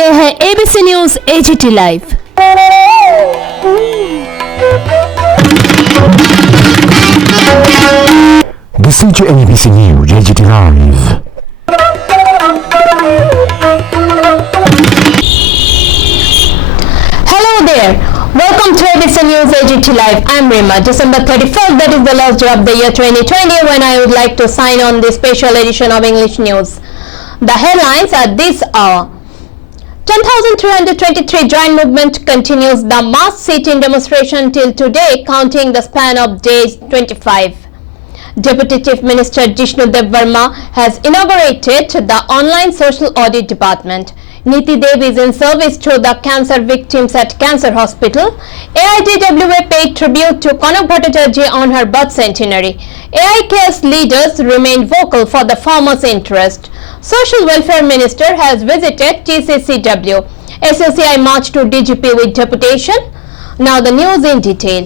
ये है ABC news AGT live. This is your ABC News AGT Live. Hello there. Welcome to ABC News AGT Live. I'm Rima. December 31st, that is the last day of the year 2020 when I would like to sign on this special edition of English News. The headlines at this hour. 10,323 joint movement continues the mass sit-in demonstration till today, counting the span of days 25. Deputy Chief Minister Jishnu Dev Verma has inaugurated the online social audit department. Niti Dev is in service to the cancer victims at Cancer Hospital. AIDWA paid tribute to Kanak Bhattacharjee on her birth centenary. AIKS leaders remain vocal for the farmers' interest. Social Welfare Minister has visited TCCW. SOCI marched to DGP with deputation. Now the news in detail.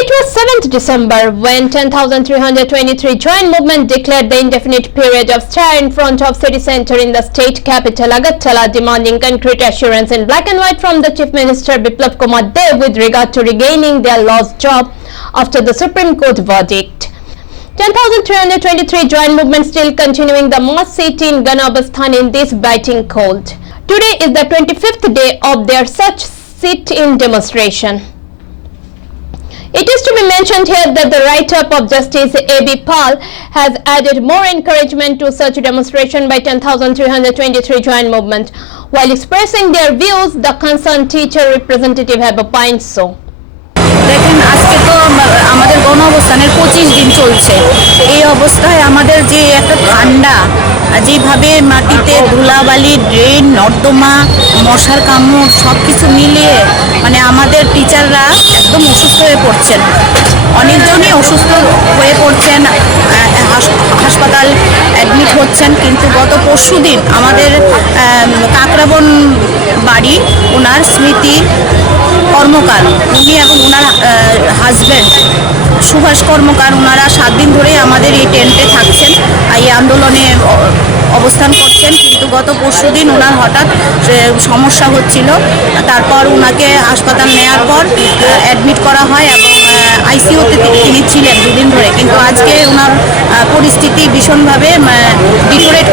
It was 7th December when 10,323 joint movement declared the indefinite period of stay in front of city centre in the state capital Agartala, demanding concrete assurance in black and white from the Chief Minister Biplab Kumar Dev with regard to regaining their lost job after the Supreme Court verdict. 10,323 joint movement still continuing the mass sit-in Ganabasthan in this biting cold. Today is the 25th day of their such sit-in demonstration. It is to be mentioned here that the write-up of Justice A.B. Pal has added more encouragement to such demonstration by 10,323 joint movement. While expressing their views, the concerned teacher representative have opined so. দেখেন আজকে তো আমাদের গণ অবস্থানের 25 দিন চলছে। এই অবস্থায় আমাদের যে একটা ঠান্ডা, যেভাবে মাটিতে ধুলাবালি, ড্রেন, নর্দমা, মশার কামড় সব কিছু মিলিয়ে মানে আমাদের টিচাররা একদম অসুস্থ হয়ে পড়ছেন। অনেকজনই অসুস্থ হয়ে পড়ছেন, হাসপাতাল অ্যাডমিট হচ্ছেন। কিন্তু গত পরশুদিন আমাদের কাকরাবন বাড়ি ওনার স্মৃতি কর্মকার, উনি এবং ওনার হাজব্যান্ড সুভাষ কর্মকার, ওনারা 7 দিন ধরে আমাদের এই টেন্টে থাকছেন, এই আন্দোলনে অবস্থান করছেন। কিন্তু গত পরশুদিন ওনার হঠাৎ সমস্যা হচ্ছিল, তারপর ওনাকে হাসপাতাল নেওয়ার পর অ্যাডমিট করা হয় এবং আইসিইউতে তিনি ছিলেন 2 দিন ধরে। কিন্তু আজকে ওনার পরিস্থিতি ভীষণভাবে ডিটোরেট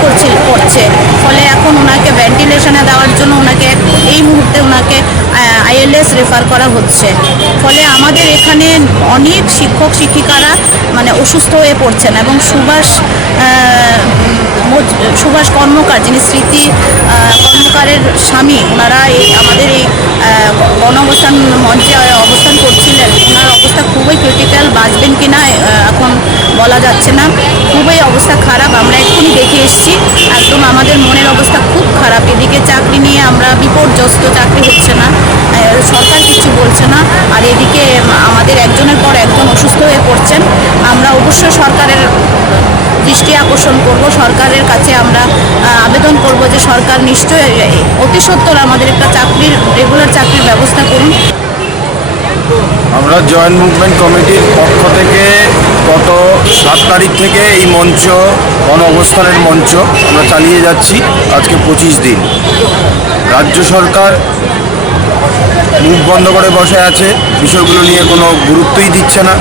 করছে, ফলে এখন ওনাকে ভেন্টিলেশনে দেওয়ার জন্য ওনাকে এই মুহূর্তে ওনাকে আইএলএস রেফার করা হচ্ছে। ফলে আমাদের এখানে অনেক শিক্ষক শিক্ষিকারা মানে অসুস্থ হয়ে পড়ছেন এবং সুভাষ কর্মকার, যিনি স্মৃতি কর্মকারের স্বামী, ওনারা আমাদের এই গণ অবস্থান মঞ্চে অবস্থান করছিলেন। ওনার অবস্থা খুবই ক্রিটিক্যাল, বাঁচবেন কিনা এখন বলা যাচ্ছে না, খুবই অবস্থা খারাপ। আমরা এক্ষুনি দেখে এসেছি, একদম আমাদের মনের অবস্থা খুব খারাপ। এদিকে চাকরি নিয়ে আমরা বিপর্যস্ত, চাকরি হচ্ছে না, সরকার কিছু বলছে না, আর এদিকে আমাদের একজনের পর একজন অসুস্থ হয়ে পড়ছেন। আমরা অবশ্যই সরকারের দৃষ্টি আকর্ষণ করব, সরকারের কাছে আমরা আবেদন করব যে সরকার নিশ্চয়ই অতি সত্বর আমাদের একটা রেগুলার চাকরির ব্যবস্থা করুন। আমরা জয়েন্ট মুভমেন্ট কমিটির পক্ষ থেকে গত 7 তারিখ থেকে এই মঞ্চ, গণ অবস্থানের মঞ্চ আমরা চালিয়ে যাচ্ছি। আজকে 25 দিন। রাজ্য সরকার মুখ বন্ধ করে বসে আছে, বিষয়গুলো নিয়ে কোনো গুরুত্বই দিচ্ছে না।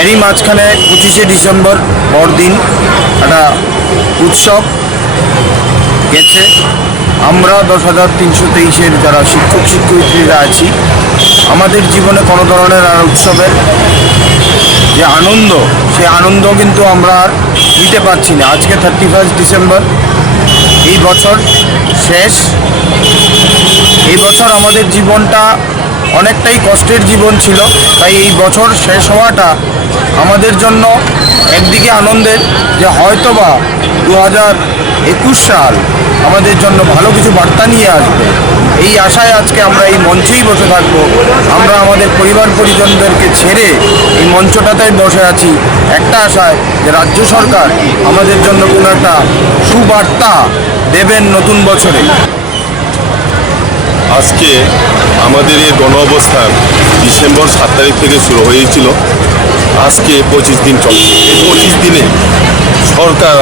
এরই মাঝখানে 25শে ডিসেম্বর পরদিন একটা উৎসব গেছে। আমরা 10,323-এর যারা শিক্ষক শিক্ষয়িত্রীরা আছি, আমাদের জীবনে কোনো ধরনের আর উৎসবের যে আনন্দ, সেই আনন্দ কিন্তু আমরা আর নিতে পারছি না। আজকে 31 ডিসেম্বর, এই বছর শেষ। এই বছর আমাদের জীবনটা অনেকটাই কষ্টের জীবন ছিল, তাই এই বছর শেষ হওয়াটা আমাদের জন্য একদিকে আনন্দের, যে হয়তোবা 2021 সাল আমাদের জন্য ভালো কিছু বার্তা নিয়ে আসবে। এই আশায় আজকে আমরা এই মঞ্চেই বসে থাকবো। আমরা আমাদের পরিবার পরিজনদেরকে ছেড়ে এই মঞ্চটাতেই বসে আছি একটা আশায় যে রাজ্য সরকার আমাদের জন্য কোনো একটা সুবার্তা দেবেন নতুন বছরে। আজকে আমাদের এই গণ অবস্থান ডিসেম্বর 7 তারিখ থেকে শুরু হয়েছিল, আজকে 25 দিন চলছে। এই 25 দিনে সরকার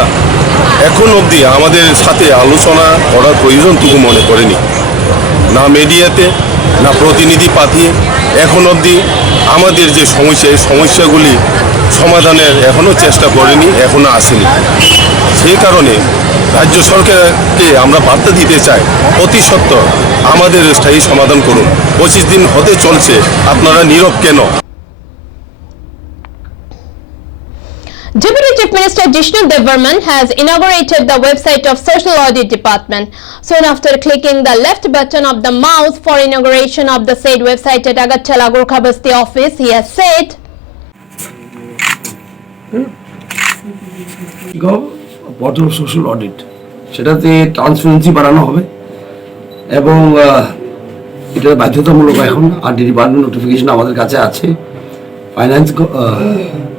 এখন অবধি আমাদের সাথে আলোচনা করার প্রয়োজনটুকু মনে করেনি, না মিডিয়াতে না প্রতিনিধি পাঠিয়ে এখন অবধি আমাদের যে সমস্যা এই সমস্যাগুলি সমাধানের এখনও চেষ্টা করেনি, এখনও আসেনি। সেই কারণে রাজ্য সরকারকে আমরা বার্তা দিতে চাই, অতি সত্বর আমাদের স্থায়ী সমাধান করুন। 25 দিন হতে চলছে, আপনারা নীরব কেন? Deputy Chief Minister Jishnu Devarman has inaugurated the website of Social Audit Department. Soon after clicking the left button of the mouse for inauguration of the said website at Agartala Gorkha Basti office, he has said, portal social audit, সেটাতে transparency বাড়ানো হবে এবং এটা বাধ্যতামূলক এখন। আর department notification আমাদের কাছে আছে। ফাইন্যান্স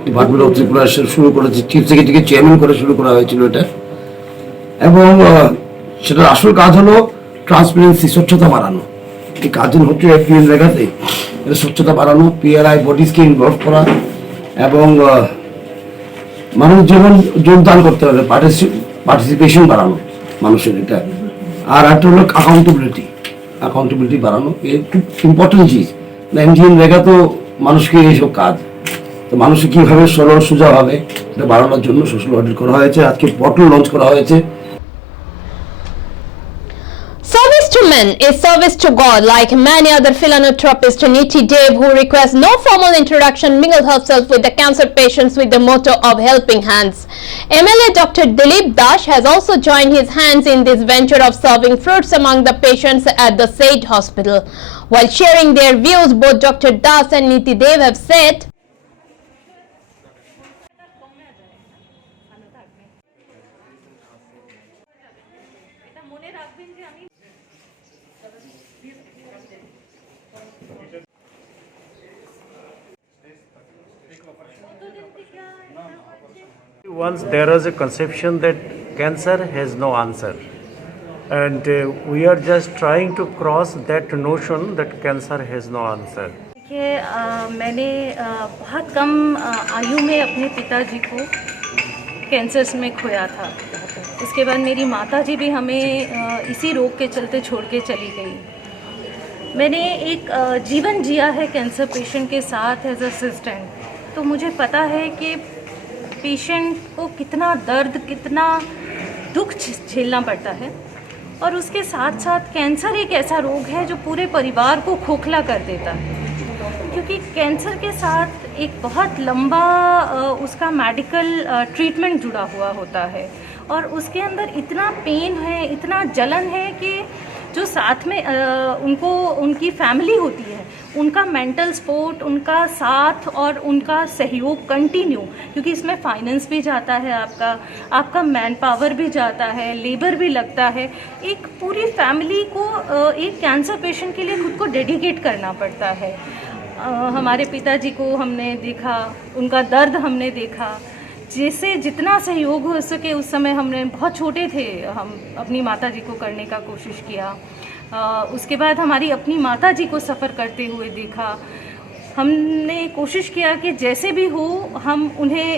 ডিপার্টমেন্ট অফ ত্রিপুরা শুরু করেছে, চিফ সেক্রেটারিকে চেয়ারম্যান করে শুরু করা হয়েছিল এটা। এবং সেটার আসল কাজ হলো ট্রান্সপারেন্সি, স্বচ্ছতা বাড়ানো। এই কাজগুলো হচ্ছে পিএন জায়গাতে এটা স্বচ্ছতা বাড়ানো, পিআরআই বডিজকে ইনভলভ করা এবং মানুষ যেমন যোগদান করতে হবে, পার্টিসিপেশন বাড়ানো মানুষের এটা। আর একটা হলো অ্যাকাউন্টেবিলিটি বাড়ানো, এর খুব ইম্পর্টেন্ট জিনিস। এমজিএন জায়গা তো মানুষকে এইসব কাজ, তো মানুষকে কীভাবে সরল সোজা হবে এটা বাড়ানোর জন্য সোশ্যাল অডিট করা হয়েছে। আজকে পোর্টাল লঞ্চ করা হয়েছে। Service to men is service to God. Like many other philanthropists, Niti Dev, who requires no formal introduction, mingled herself with the cancer patients with the motto of helping hands. MLA Dr. Dilip Dash has also joined his hands in this venture of serving fruits among the patients at the said hospital. While sharing their views, both Dr. Das and Niti Dev have said, Once there was a conception that cancer has no answer, and we are just trying to cross that notion that cancer has no answer. देखिए, मैंने बहुत कम आयु में अपने पिताजी को cancer में खोया था। उसके बाद मेरी माताजी भी हमें इसी रोग के चलते छोड़ के चली गई। मैंने एक जीवन जिया है कैंसर पेशेंट के साथ एज असिस्टेंट, तो मुझे पता है कि पेशेंट को कितना दर्द, कितना दुख झेलना पड़ता है। और उसके साथ साथ कैंसर एक ऐसा रोग है जो पूरे परिवार को खोखला कर देता है, क्योंकि कैंसर के साथ एक बहुत लंबा उसका मेडिकल ट्रीटमेंट जुड़ा हुआ होता है। और उसके अंदर इतना पेन है, इतना जलन है कि जो साथ में उनको उनकी फैमिली होती है, उनका मेंटल सपोर्ट, उनका साथ और उनका सहयोग कंटिन्यू, क्योंकि इसमें फाइनेंस भी जाता है, आपका मैन पावर भी जाता है, लेबर भी लगता है। एक पूरी फैमिली को एक कैंसर पेशेंट के लिए खुद को डेडिकेट करना पड़ता है। हमारे पिताजी को हमने देखा, उनका दर्द हमने देखा, जैसे जितना सहयोग हो सके उस समय हमने, बहुत छोटे थे हम, अपनी माताजी को करने का कोशिश किया। उसके बाद हमारी अपनी माताजी को सफ़र करते हुए देखा। हमने कोशिश किया कि जैसे भी हो हम उन्हें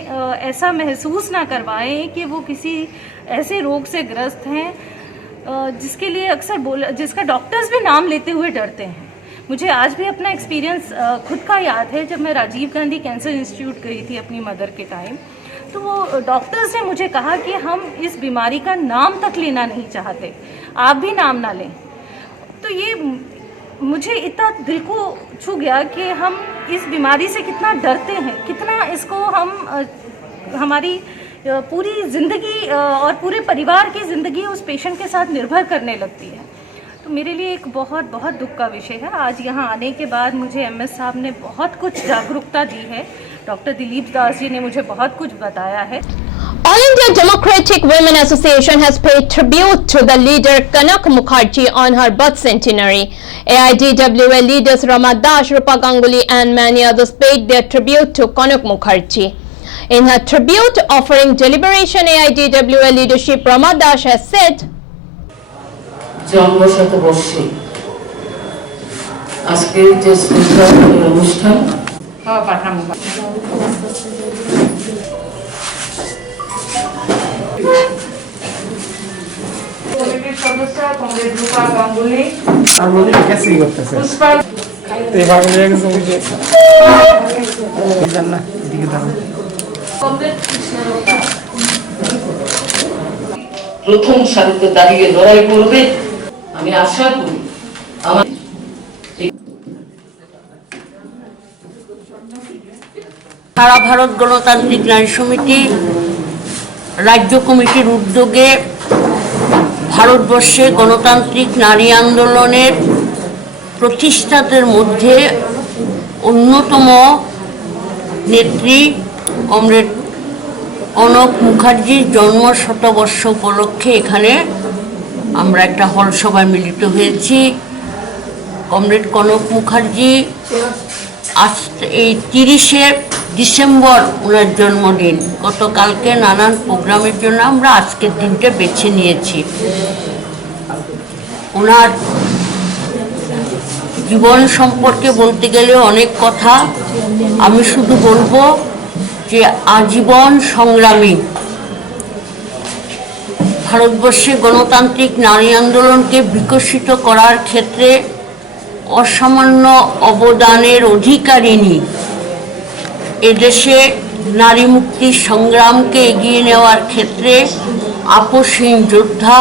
ऐसा महसूस ना करवाएं कि वो किसी ऐसे रोग से ग्रस्त हैं जिसके लिए अक्सर जिसका डॉक्टर्स भी नाम लेते हुए डरते हैं। मुझे आज भी अपना एक्सपीरियंस खुद का याद है, जब मैं राजीव गांधी कैंसर इंस्टीट्यूट गई थी अपनी मदर के टाइम, तो वो डॉक्टर्स ने मुझे कहा कि हम इस बीमारी का नाम तक लेना नहीं चाहते, आप भी नाम ना लें। तो ये मुझे इतना दिल को छू गया कि हम इस बीमारी से कितना डरते हैं, कितना इसको हम हमारी पूरी ज़िंदगी और पूरे परिवार की ज़िंदगी उस पेशेंट के साथ निर्भर करने लगती है। तो मेरे लिए एक बहुत बहुत दुख का विषय है। आज यहाँ आने के बाद मुझे एमएस साहब ने बहुत कुछ जागरूकता दी है, डॉक्टर दिलीप दास जी ने मुझे बहुत कुछ बताया है। All India Democratic Women Association has paid tribute to the leader Kanak Mukherjee on her birth centenary. AIDWL leaders Rama Dash, Rupa Ganguly and many others paid their tribute to Kanak Mukherjee. In her tribute offering deliberation, AIDWL leadership Rama Dash has said, জন্মশতবর্ষে আজকে যে অনুষ্ঠান comrade রূপা গাঙ্গুলি পুষ্পা প্রথম সারিতে দাঁড়িয়ে লড়াই করবে আমি আশা করি আমার সারা ভারত গণতান্ত্রিক নারী সমিতি রাজ্য কমিটির উদ্যোগে ভারতবর্ষে গণতান্ত্রিক নারী আন্দোলনের প্রতিষ্ঠাতাদের মধ্যে অন্যতম নেত্রী কমরেড কনক মুখার্জির জন্ম শতবর্ষ উপলক্ষে এখানে আমরা একটা হল সভায় মিলিত হয়েছি। কমরেড কনক মুখার্জি আজ এই 30শে ডিসেম্বর ওনার জন্মদিন। গতকালকে নানান প্রোগ্রামের জন্য আমরা আজকের দিনটা বেছে নিয়েছি। ওনার জীবন সম্পর্কে বলতে গেলে অনেক কথা, আমি শুধু বলবো যে আজীবন সংগ্রামী। ভারতবর্ষে গণতান্ত্রিক নারী আন্দোলনকে বিকশিত করার ক্ষেত্রে অসামান্য অবদানের অধিকারিণী। এদেশে নারী মুক্তির সংগ্রামকে এগিয়ে নেওয়ার ক্ষেত্রে আপসহীন যোদ্ধা,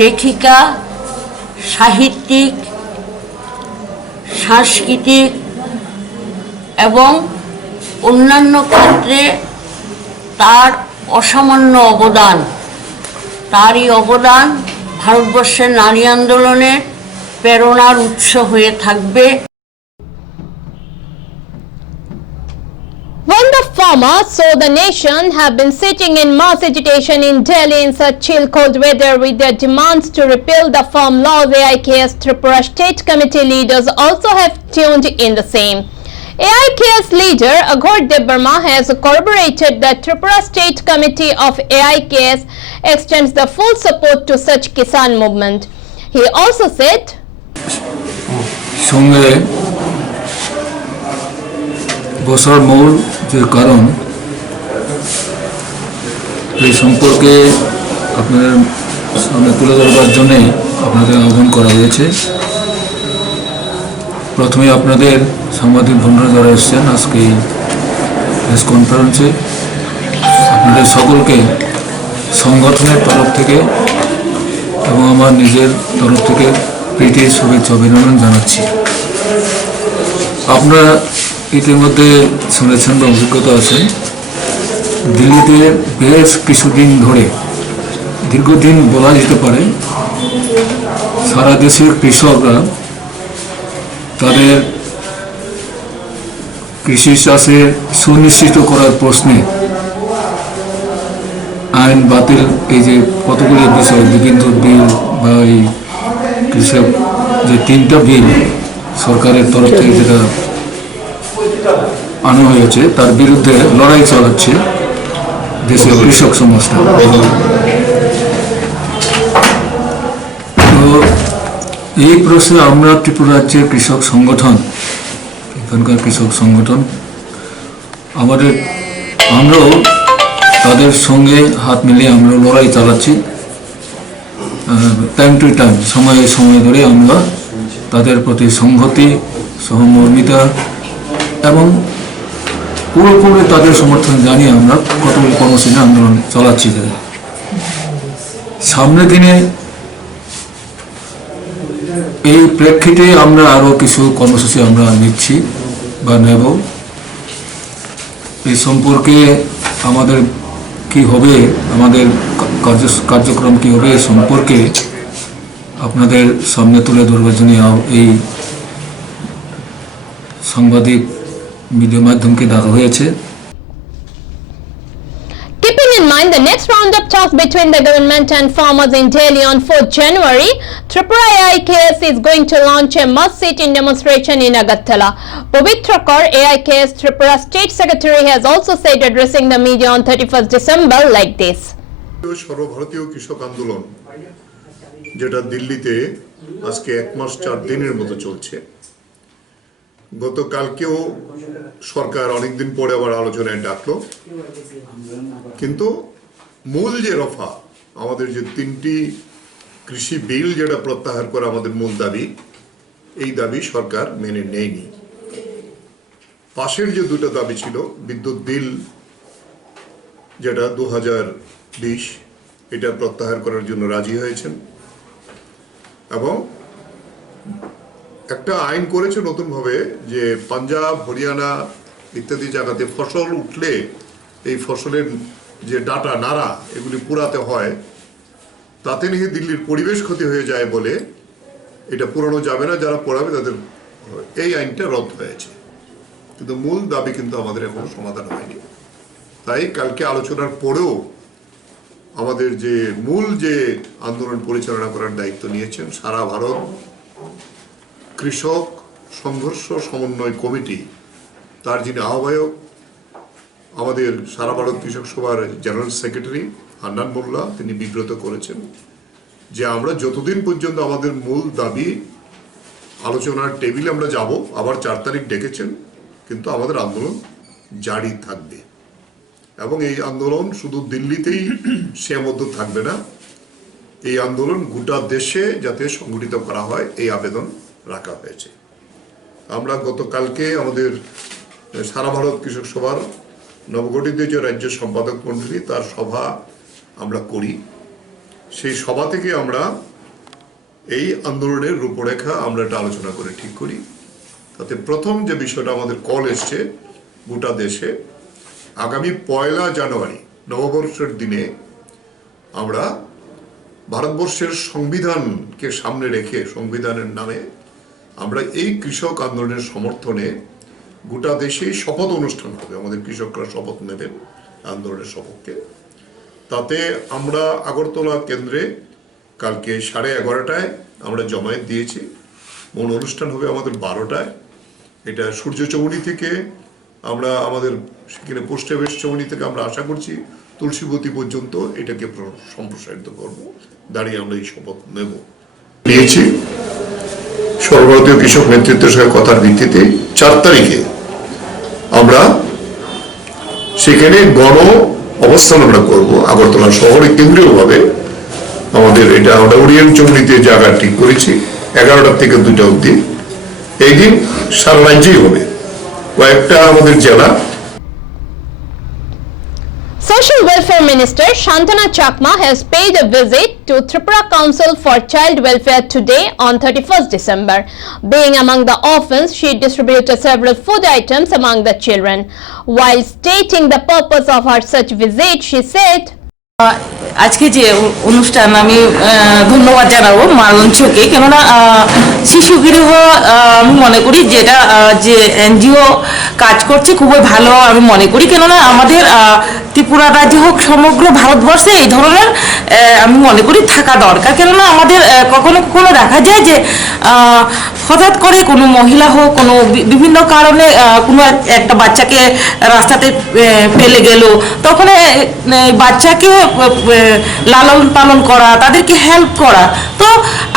লেখিকা, সাহিত্যিক, সাংস্কৃতিক এবং অন্যান্য ক্ষেত্রে তার অসামান্য অবদান। তার এই অবদান ভারতবর্ষের নারী আন্দোলনের প্রেরণার উৎস হয়ে থাকবে। When the farmers so the nation have been sitting in mass agitation in Delhi in such chill cold weather with their demands to repeal the farm laws, AIKS Tripura State Committee leaders also have tuned in the same. AIKS leader Aghor Debbarma has corroborated that Tripura State Committee of AIKS extends the full support to such Kisan movement. He also said, সঙ্গে বসার মূল যে কারণ এই সম্পর্কে আপনাদের সামনে তুলে ধরবার জন্যে আপনাদের আহ্বান করা হয়েছে। প্রথমে আপনাদের সাংবাদিক বন্ধুরা যারা এসছেন আজকে প্রেস কনফারেন্সে, আপনাদের সকলকে সংগঠনের তরফ থেকে এবং আমার নিজের তরফ থেকে প্রীতি শুভেচ্ছা অভিনন্দন জানাচ্ছি। আপনারা ইতিমধ্যে শুনেছেন বা অভিজ্ঞতা আছেন, দিল্লিতে বেশ কিছুদিন ধরে, দীর্ঘদিন বলা যেতে পারে, সারা দেশের কৃষকরা তাদের কৃষি চাষে সুনিশ্চিত করার প্রশ্নে আইন বাতিল, এই যে কতগুলি বিষয়, বিদ্যুৎ বিল বা এই কৃষক যে 3টা বিল সরকারের তরফ থেকে যেটা আনা হয়েছে তার বিরুদ্ধে লড়াই চালাচ্ছে দেশের কৃষক সমাজটা। তো এই প্রশ্নে আমরা ত্রিপুরা রাজ্যের কৃষক সংগঠন, এখানকার কৃষক সংগঠন আমরাও তাদের সঙ্গে হাত মিলিয়ে আমরা লড়াই চালাচ্ছি। টাইম টু টাইম, সময়ে সময় ধরে আমরা তাদের প্রতি সংহতি, সহমর্মিতা এবং পুরোপুরি তাদের সমর্থন জানিয়ে আমরা কতগুলি কর্মসূচি আন্দোলন চালাচ্ছি। সামনের দিনে এই প্রেক্ষিতে আমরা আরও কিছু কর্মসূচি আমরা নিচ্ছি বা নেব। এই সম্পর্কে আমাদের কি হবে, আমাদের কার্যক্রম কি হবে এই সম্পর্কে আপনাদের সামনে তুলে ধরবার জন্য এই সাংবাদিক মিডিয়া মাধ্যমকে ডাকা হয়েছে। Keeping in mind the next round of talks between the government and farmers in Delhi on 4th January, Tripura AIKS is going to launch a must-sit-in demonstration in Agartala. Pavitra Kaur, AIKS Tripura State Secretary, has also said addressing the media on 31st December like this. সর্বভারতীয় কৃষক আন্দোলন যেটা দিল্লিতে আজকে 1 মাস 4 দিনের মতো চলছে, গতকালকেও সরকার অনেকদিন পরে আবার আলোচনায় ডাকলো, কিন্তু মূল যে রফা আমাদের যে 3টি কৃষি বিল যেটা প্রত্যাহার করা আমাদের মূল দাবি, এই দাবি সরকার মেনে নেয়নি। পাশের যে দুটো দাবি ছিল, বিদ্যুৎ বিল যেটা 2020, এটা প্রত্যাহার করার জন্য রাজি হয়েছেন এবং একটা আইন করেছে নতুনভাবে যে পাঞ্জাব, হরিয়ানা ইত্যাদি জায়গাতে ফসল উঠলে এই ফসলের যে ডাটা নাড়া এগুলি পুরাতে হয়, তাতে নাকি দিল্লির পরিবেশ ক্ষতি হয়ে যায় বলে এটা পুরানো যাবে না, যারা পড়াবে তাদের, এই আইনটা রদ হয়েছে। কিন্তু মূল দাবি কিন্তু আমাদের এখনো সমাধান হয়নি। তাই কালকে আলোচনার পরেও আমাদের যে মূল যে আন্দোলন পরিচালনা করার দায়িত্ব নিয়েছেন সারা ভারত কৃষক সংঘর্ষ সমন্বয় কমিটি, তার যিনি আহ্বায়ক, আমাদের সারা ভারত কৃষক সভার জেনারেল সেক্রেটারি হান্নান মোল্লা, তিনি বিব্রত করেছেন যে আমরা যতদিন পর্যন্ত আমাদের মূল দাবি আলোচনার টেবিলে আমরা যাব, আবার 4 তারিখ ডেকেছেন, কিন্তু আমাদের আন্দোলন জারি থাকবে এবং এই আন্দোলন শুধু দিল্লিতেই সীমাবদ্ধ থাকবে না, এই আন্দোলন গোটা দেশে যাতে সংগঠিত করা হয় এই আবেদন রাখা হয়েছে। আমরা গতকালকে আমাদের সারা ভারত কৃষক সভার নবগঠিত যে রাজ্য সম্পাদক মণ্ডলী, তার সভা আমরা করি। সেই সভা থেকে আমরা এই আন্দোলনের রূপরেখা আমরা একটা আলোচনা করে ঠিক করি। তাতে প্রথম যে বিষয়টা আমাদের কল এসছে গোটা দেশে, আগামী 1 জানুয়ারি নববর্ষের দিনে আমরা ভারতবর্ষের সংবিধানকে সামনে রেখে, সংবিধানের নামে আমরা এই কৃষক আন্দোলনের সমর্থনে গোটা দেশেই শপথ অনুষ্ঠান হবে। আমাদের কৃষকরা শপথ নেবেন আন্দোলনের সপক্ষে। তাতে আমরা আগরতলা কেন্দ্রে কালকে 11:30টায় আমরা জমায়েত দিয়েছি। মূল অনুষ্ঠান হবে আমাদের 12টায়। এটা সূর্য চৌমুহনী থেকে আমরা আমাদের সেখানে পোস্টাবেশ চৌমুহনী থেকে আমরা আশা করছি তুলসীবতী পর্যন্ত এটাকে সম্প্রসারিত করব। দাঁড়িয়ে আমরা এই শপথ নেব নিয়েছি। সর্বভারতীয় কৃষক নেতৃত্বের সঙ্গে কথার ভিত্তিতে 4 তারিখে আমরা সেখানে গণ অবস্থান আমরা করব আগরতলা শহরে কেন্দ্রীয়ভাবে। আমাদের এটা আমরা ওরিয়েন্ট চৌমুহনীতে জায়গা ঠিক করেছি 11টা থেকে 2টা অবধি। এই দিন সারা রাজ্যেই হবে, কয়েকটা আমাদের জেলা। Social Welfare Minister Shantana Chakma has paid a visit to Tripura Council for Child Welfare today on 31st December. Being among the orphans, she distributed several food items among the children. While stating the purpose of her such visit, she said, আজকে যে অনুষ্ঠান আমি ধন্যবাদ জানাবো মালঞ্চকে, কেননা শিশু গৃহ আমি মনে করি যেটা যে এনজিও কাজ করছে খুবই ভালো আমি মনে করি, কেননা আমাদের ত্রিপুরা রাজ্য হোক সমগ্র ভারতবর্ষে এই ধরনের আমি মনে করি থাকা দরকার। কেননা আমাদের কখনো কখনো দেখা যায় যে হঠাৎ করে কোনো মহিলা হোক কোনো বিভিন্ন কারণে কোনো একটা বাচ্চাকে রাস্তাতে ফেলে গেল, তখন বাচ্চাকে লালন পালন করা, তাদেরকে হেল্প করা, তো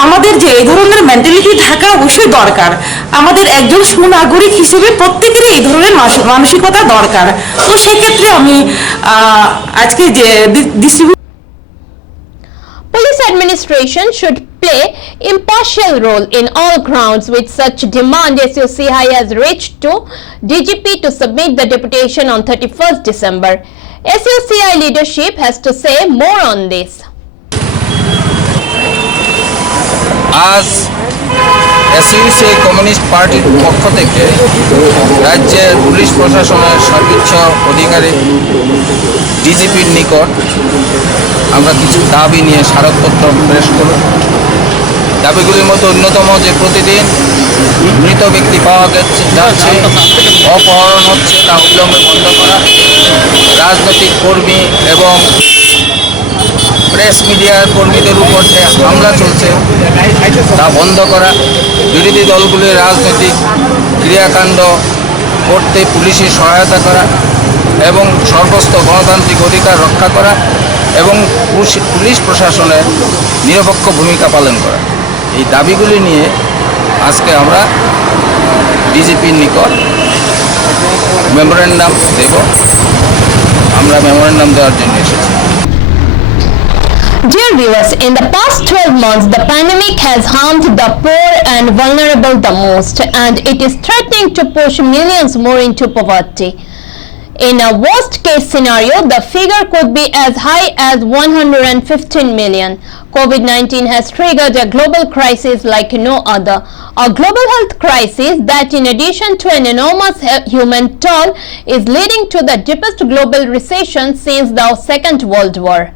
আমাদের যে এই ধরনের মেন্টালিটি থাকা অবশ্যই দরকার। আমাদের একজন সুনাগরিক হিসেবে প্রত্যেকেরই এই ধরনের মানসিকতা দরকার। তো সেক্ষেত্রে আমি আজকে যে Police administration should play impartial role in all grounds. With such demand, SUCI has reached to DGP to submit the deputation on 31st December. SUCI leadership has to say more on this. আজ SUCI communist পার্টির পক্ষ থেকে রাজ্যের police প্রশাসনের সর্বোচ্চ অধিকারী ডিজিপির নিকট আমরা কিছু দাবি নিয়ে স্মারকপত্র পেশ করব। দাবিগুলির মধ্যে অন্যতম যে প্রতিদিন মৃত ব্যক্তি পাওয়া যাচ্ছে, অপহরণ হচ্ছে, তা অবিলম্বে বন্ধ করা, রাজনৈতিক কর্মী এবং প্রেস মিডিয়ার কর্মীদের উপর যে হামলা চলছে তা বন্ধ করা, বিরোধী দলগুলির রাজনৈতিক ক্রিয়াকাণ্ড করতে পুলিশের সহায়তা করা এবং সর্বস্ত গণতান্ত্রিক অধিকার রক্ষা করা এবং পুলিশ প্রশাসনের নিরপেক্ষ ভূমিকা পালন করা, এই দাবিগুলি নিয়ে আজকে আমরা ডিজিপির নিকট মেমোরেন্ডাম দেব। আমরা মেমোরেন্ডাম দেওয়ার জন্য এসেছি। Dear viewers, viewers, in the past 12 months, the pandemic has harmed the poor and vulnerable the most, and it is threatening to push millions more into poverty. In a worst-case scenario, the figure could be as high as 115 million. COVID-19 has triggered a global crisis like no other. A global health crisis that, in addition to an enormous human toll, is leading to the deepest global recession since the Second World War.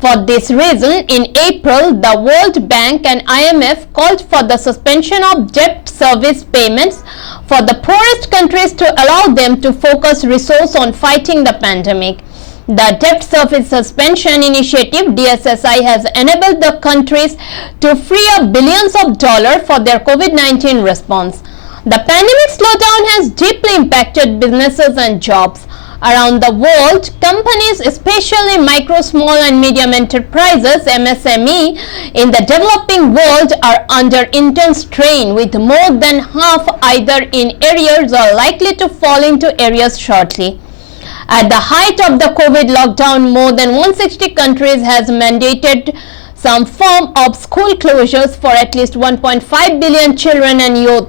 For this reason, in April, the World Bank and IMF called for the suspension of debt service payments for the poorest countries to allow them to focus resources on fighting the pandemic. The Debt Service Suspension Initiative (DSSI) has enabled the countries to free up billions of dollars for their COVID-19 response. The pandemic slowdown has deeply impacted businesses and jobs. Around the world, companies, especially micro, small and medium enterprises (MSME) in the developing world are under intense strain, with more than half either in arrears or likely to fall into arrears shortly. At the height of the COVID lockdown, more than 160 countries has mandated some form of school closures for at least 1.5 billion children and youth.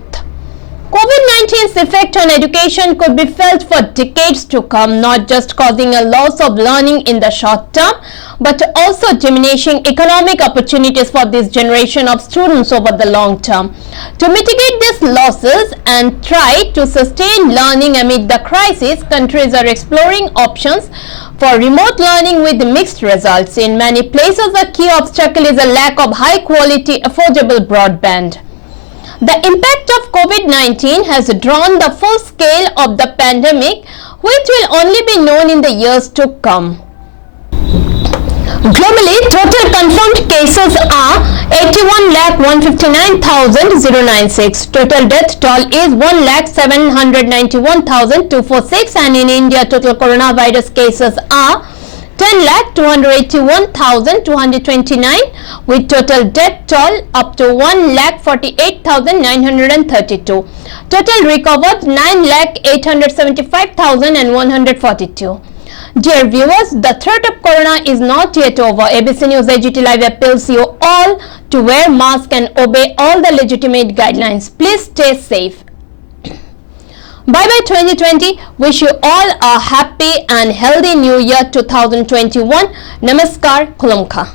COVID-19's effect on education could be felt for decades to come, not just causing a loss of learning in the short term, but also diminishing economic opportunities for this generation of students over the long term. To mitigate these losses and try to sustain learning amid the crisis, countries are exploring options for remote learning with mixed results. In many places, a key obstacle is a lack of high-quality, affordable broadband. The impact of COVID-19 has drawn the full scale of the pandemic, which will only be known in the years to come. Globally, total confirmed cases are 81,159,096. Total death toll is 1,791,246, and in India, total coronavirus cases are 10,281,229, with total death toll up to 1,48,932. Total recovered 9,875,142. Dear viewers, the threat of corona is not yet over. ABC News AGT Live appeals you all to wear mask and obey all the legitimate guidelines. Please stay safe. Bye-bye 2020. Wish you all a happy and healthy new year 2021. Namaskar, Kulumka.